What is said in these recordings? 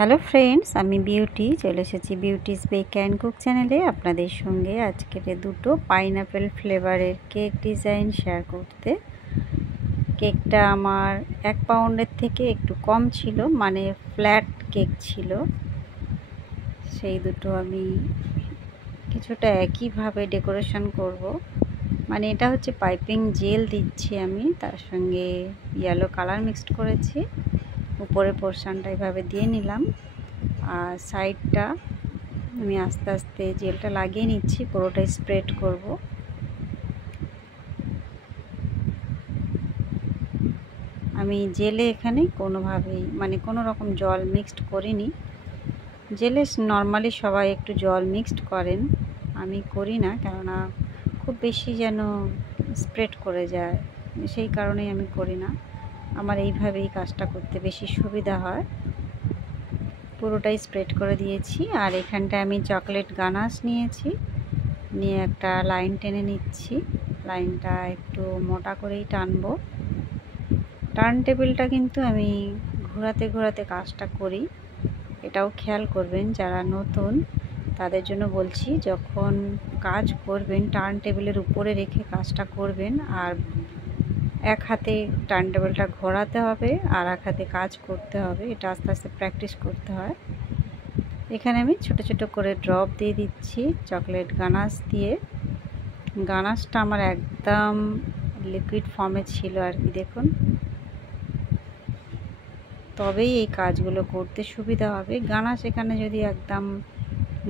Hello friends, আমি beauty চলে এসেছি বিউটিস বেক অ্যান্ড কুক চ্যানেলে আপনাদের সঙ্গে আজকের দুটো পাইনাপেল ফ্লেভারের কেক ডিজাইন শেয়ার করতে। কেকটা আমার 1 পাউন্ডের থেকে একটু কম ছিল, মানে ফ্ল্যাট কেক ছিল। সেই দুটো আমি কিছুটা একইভাবে ডেকোরেশন করব। মানে এটা হচ্ছে পাইপিং জেল দিচ্ছি আমি, তার সঙ্গে ইয়েলো কালার মিক্সড করেছি। উপরে পোর্শনটা এভাবে দিয়ে নিলাম, আর সাইডটা আমি আস্তে আস্তে জেলটা লাগিয়ে নিচ্ছি, পুরোটাই স্প্রেড করব। আমি জেলে এখানে কোনোভাবেই মানে কোনো রকম জল মিক্সড করিনি। জেলে নর্মালি সবাই একটু জল মিক্সড করেন, আমি করি না, কেননা খুব বেশি যেন স্প্রেড করে যায়, সেই কারণেই আমি করি না। আমার এইভাবেই কাজটা করতে বেশি সুবিধা হয়। পুরোটাই স্প্রেড করে দিয়েছি, আর এখানটায় আমি চকলেট গানাশ নিয়েছি, নিয়ে একটা লাইন টেনে নিচ্ছি। লাইনটা একটু মোটা করেই টানবো। টার্ন টেবিলটা কিন্তু আমি ঘোরাতে ঘোরাতে কাজটা করি, এটাও খেয়াল করবেন যারা নতুন তাদের জন্য বলছি। যখন কাজ করবেন টার্ন টেবিলের উপরে রেখে কাজটা করবেন, আর এক হাতে টার্ন টেবিলটা ঘোরাতে হবে আর এক হাতে কাজ করতে হবে। এটা আস্তে আস্তে প্র্যাকটিস করতে হয়। এখানে আমি ছোট ছোট করে ড্রপ দিয়ে দিচ্ছি চকলেট গানাশ দিয়ে। গানাশটা আমার একদম লিকুইড ফর্মে ছিল আর কি, দেখুন। তবেই এই কাজগুলো করতে সুবিধা হবে। গানাশ এখানে যদি একদম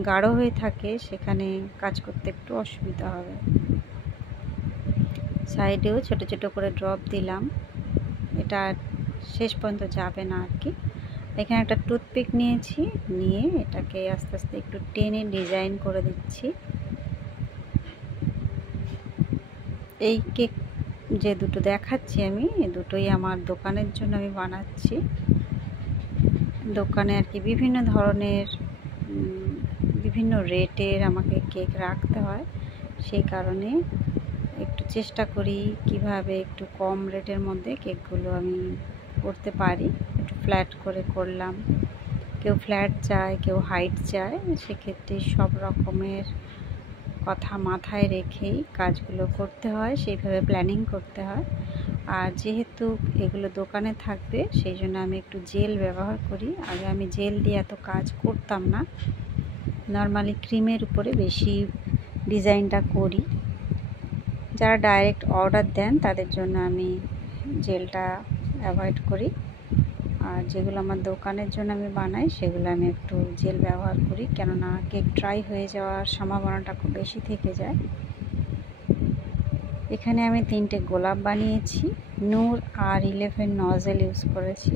গাঢ় হয়ে থাকে সেখানে কাজ করতে একটু অসুবিধা হবে। সাইডেও ছোট ছোট করে ড্রপ দিলাম, এটা শেষ পর্যন্ত যাবে না আর কি। এখানে একটা টুথপিক নিয়েছি, নিয়ে এটাকে আস্তে আস্তে একটু টেনে ডিজাইন করে দিচ্ছি। এই কেক যে দুটো দেখাচ্ছি আমি, এই দুটোই আমার দোকানের জন্য আমি বানাচ্ছি। দোকানে আর কি বিভিন্ন ধরনের বিভিন্ন রেটের আমাকে কেক রাখতে হয়, সেই কারণে একটু চেষ্টা করি কিভাবে একটু কম রেটের মধ্যে কেকগুলো আমি করতে পারি। একটু ফ্ল্যাট করে করলাম, কেউ ফ্ল্যাট চায়, কেউ হাইট চায়, সেক্ষেত্রে সব রকমের কথা মাথায় রেখেই কাজগুলো করতে হয়, সেইভাবে প্ল্যানিং করতে হয়। আর যেহেতু এগুলো দোকানে থাকবে সেই জন্য আমি একটু জেল ব্যবহার করি। আগে আমি জেল দিয়ে এত কাজ করতাম না, নর্মালি ক্রিমের উপরে বেশি ডিজাইনটা করি। যারা ডাইরেক্ট অর্ডার দেন তাদের জন্য আমি জেলটা অ্যাভয়েড করি, আর যেগুলো আমার দোকানের জন্য আমি বানাই সেগুলো আমি একটু জেল ব্যবহার করি, কেননা কেক ড্রাই হয়ে যাওয়ার সম্ভাবনাটা খুব বেশি থেকে যায়। এখানে আমি 3টে গোলাপ বানিয়েছি, নূর আর 11 নজেল ইউজ করেছি।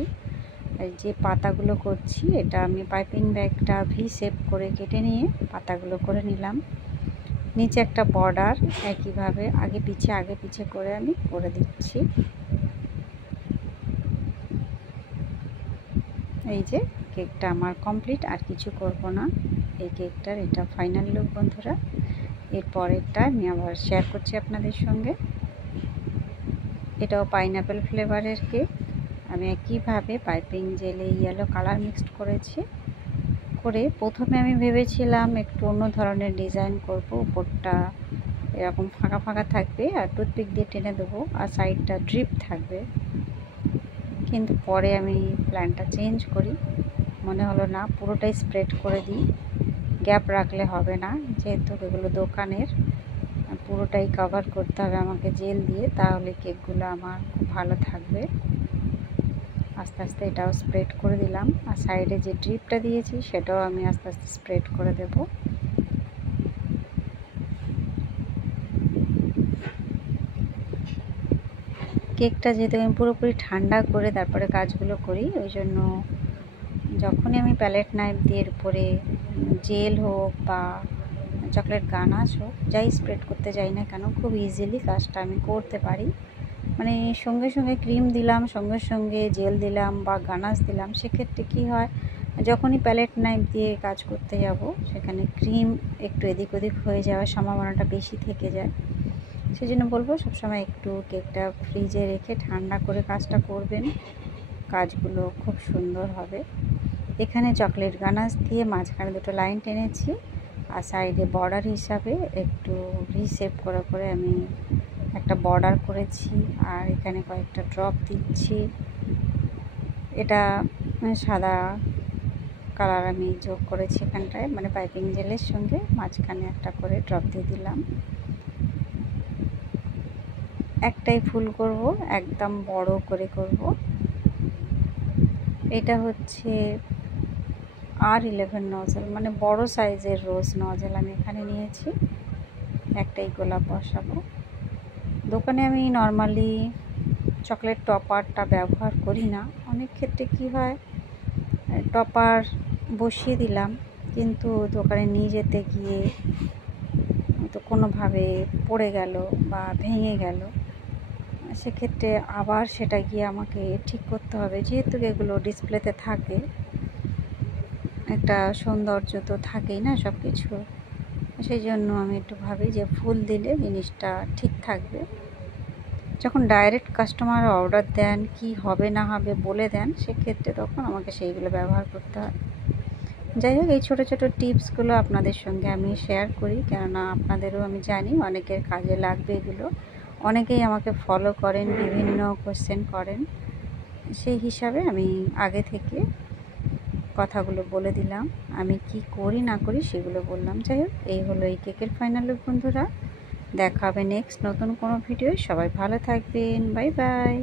আর যে পাতাগুলো করছি এটা আমি পাইপিং ব্যাগটা ভি শেপ করে কেটে নিয়ে পাতাগুলো করে নিলাম। নিচে একটা বর্ডার একইভাবে আগে পিছে করে আমি করে দিচ্ছি। এই যে কেকটা আমার কমপ্লিট, আর কিছু করব না। এই কেকটার এটা ফাইনাল লুক বন্ধুরা। এর পরেরটা আমি আবার শেয়ার করছি আপনাদের সঙ্গে। এটাও পাইনাপেল ফ্লেভারের কেক। আমি একইভাবে পাইপিং জেলে ইয়েলো কালার মিক্সড করেছি। করে প্রথমে আমি ভেবেছিলাম একটু অন্য ধরনের ডিজাইন করব, উপরটা এরকম ফাঁকা ফাঁকা থাকবে আর টুথপিক দিয়ে টেনে দেবো, আর সাইডটা ড্রিপ থাকবে। কিন্তু পরে আমি প্ল্যানটা চেঞ্জ করি, মনে হলো না পুরোটাই স্প্রেড করে দিই, গ্যাপ রাখলে হবে না, যেহেতু এগুলো দোকানের, পুরোটাই কভার করতে হবে আমাকে জেল দিয়ে, তাহলে কেকগুলো আমার খুব ভালো থাকবে। আস্তে আস্তে এটাও স্প্রেড করে দিলাম, আর সাইডে যে ড্রিপটা দিয়েছি সেটাও আমি আস্তে আস্তে স্প্রেড করে দেব। কেকটা যেহেতু আমি পুরোপুরি ঠান্ডা করে তারপরে কাজগুলো করি, ওই জন্য যখনই আমি প্যালেট নাইফ দিয়ে উপরে জেল হোক বা চকলেট গানাশ হোক যাই স্প্রেড করতে যাই না কেন, খুব ইজিলি কাজটা আমি করতে পারি। মানে সঙ্গে সঙ্গে ক্রিম দিলাম, সঙ্গে সঙ্গে জেল দিলাম বা গানাশ দিলাম, সেক্ষেত্রে কী হয়, যখনই প্যালেট নাইফ দিয়ে কাজ করতে যাব সেখানে ক্রিম একটু এদিক ওদিক হয়ে যাওয়ার সম্ভাবনাটা বেশি থেকে যায়। সেই জন্য বলবো সবসময় একটু কেকটা ফ্রিজে রেখে ঠান্ডা করে কাজটা করবেন, কাজগুলো খুব সুন্দর হবে। এখানে চকলেট গানাশ দিয়ে মাঝখানে দুটো লাইন টেনেছি, আর সাইডে বর্ডার হিসাবে একটু রিশেপ করে আমি একটা বর্ডার করেছি। আর এখানে কয়েকটা ড্রপ দিচ্ছি। এটা সাদা কালার আমি যোগ করেছি এখানটায়, মানে পাইপিং জেলের সঙ্গে মাঝখানে একটা করে ড্রপ দিয়ে দিলাম। একটাই ফুল করব, একদম বড় করে করব। এটা হচ্ছে R11 নজল, মানে বড় সাইজের রোজ নজল আমি এখানে নিয়েছি। একটাই গোলাপ বসাবো। দোকানে আমি নর্মালি চকলেট টপারটা ব্যবহার করি না। অনেক ক্ষেত্রে কি হয়, টপার বসিয়ে দিলাম কিন্তু দোকানে নিয়ে যেতে গিয়ে তো কোনোভাবে পড়ে গেল বা ভেঙে গেল, সেক্ষেত্রে আবার সেটা গিয়ে আমাকে ঠিক করতে হবে। যেহেতু এগুলো ডিসপ্লেতে থাকে, একটা সৌন্দর্য তো থাকেই না সব কিছু, সেই জন্য আমি একটু ভাবি যে ফুল দিলে জিনিসটা ঠিক থাকবে। যখন ডাইরেক্ট কাস্টমার অর্ডার দেন, কি হবে না হবে বলে দেন, সেক্ষেত্রে তখন আমাকে সেইগুলো ব্যবহার করতে হয়। যাই হোক, এই ছোটো ছোটো টিপসগুলো আপনাদের সঙ্গে আমি শেয়ার করি, কেননা আপনাদেরও আমি জানি অনেকের কাজে লাগবে এগুলো। অনেকেই আমাকে ফলো করেন, বিভিন্ন কোয়েশ্চেন করেন, সেই হিসাবে আমি আগে থেকে কথাগুলো বলে দিলাম। আমি কি করি না করি সেগুলো বললাম। যাই হোক, এই হলো এই কেকের ফাইনাল লুক বন্ধুরা। দেখা হবে নেক্সট নতুন কোনো ভিডিও। সবাই ভালো থাকবেন, বাই বাই।